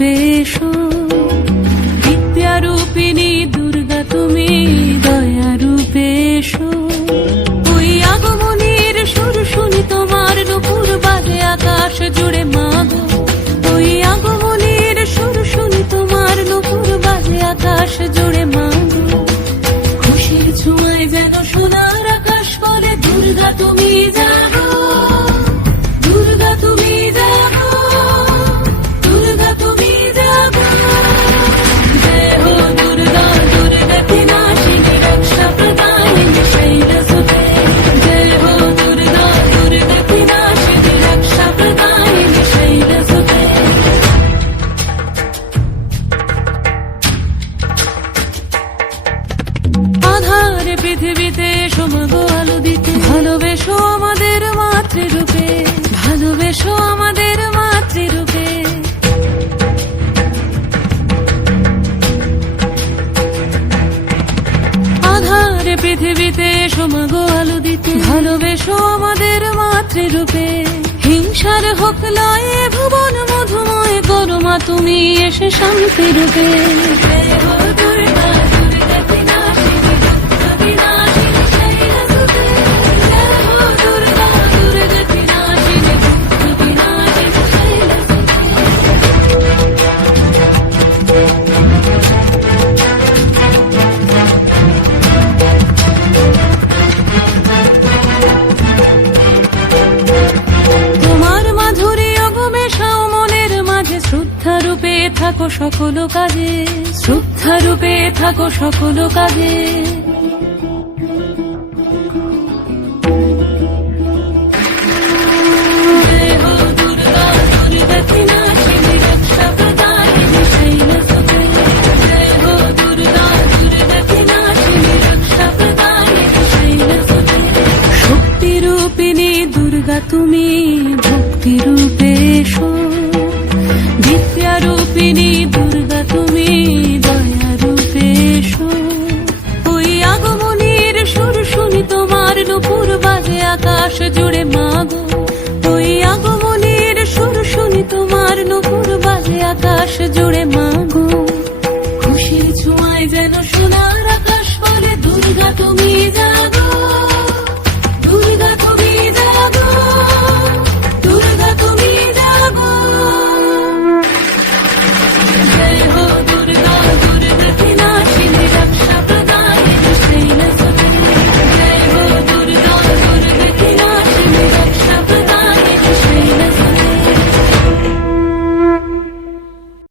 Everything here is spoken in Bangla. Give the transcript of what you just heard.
রূপে এসো, বিদ্যা রূপিণী দুর্গা তুমি দয়া রূপে এসো। ওই আগমনের সুর শুনি তোমার নুপুর বাজে আকাশ জুড়ে মাগো, ওই আগমনের সুর শুনি তোমার নুপুর বাজে আকাশ জুড়ে মাগো। খুশির ছোঁয়ায় যেন সোনার আকাশ বলে দুর্গা তুমি জাগো, দুর্গা তুমি জাগো, দুর্গা তুমি জাগো। জয় হো দুর্গা, দুর্গা বিনাশিনী রক্ষা প্রদায়িনী শৈলসুতে। জয় হো দুর্গা, দুর্গা বিনাশিনী রক্ষা প্রদায়িনী শৈলসুতে। আধারে পৃথিবীতে এসো মাগো আলো দিতে, ভালোবেসো আমাদের মাতৃরূপে, ভালোবেসো আমাদের মাতৃরূপে। আধারে পৃথিবীতে এসো মাগো আলো দিতে, ভালোবেসো আমাদের মাতৃরূপে। হিংসার হোক লয়ে ভুবন মধুময় করো মা তুমি এসে শান্তি রূপে। জয় হো দুর্গা, দুর্গা বিনাশিনী রক্ষা বিনাশিনী শৈলসুতে। জয় হো দুর্গা, দুর্গা বিনাশিনী রক্ষা বিনাশিনী শৈলসুতে। তোমার মাধুরী অগমেশাও মনের মাঝে, শ্রদ্ধা রূপে থাকো সকল কাজে, শ্রদ্ধা রূপে থাকো সকল কাজে। জয় হো দুর্গা, দুর্গা বিনাশিনী রক্ষা প্রদায়িনী শৈলসুতে। জয় হো দুর্গা, দুর্গা বিনাশিনী রক্ষা প্রদায়িনী শৈলসুতে। শক্তি রূপিণী দুর্গা তুমি ভক্তি রূপে এসো, বিদ্যা রূপিণী দুর্গা তুমি দয়া রূপে এসো। ওই আগমনের সুর শুনি তোমার নুপুর বাজে আকাশ জুড়ে মাগো, ওই আগমনের সুর শুনি তোমার নুপুর বাজে আকাশ জুড়ে।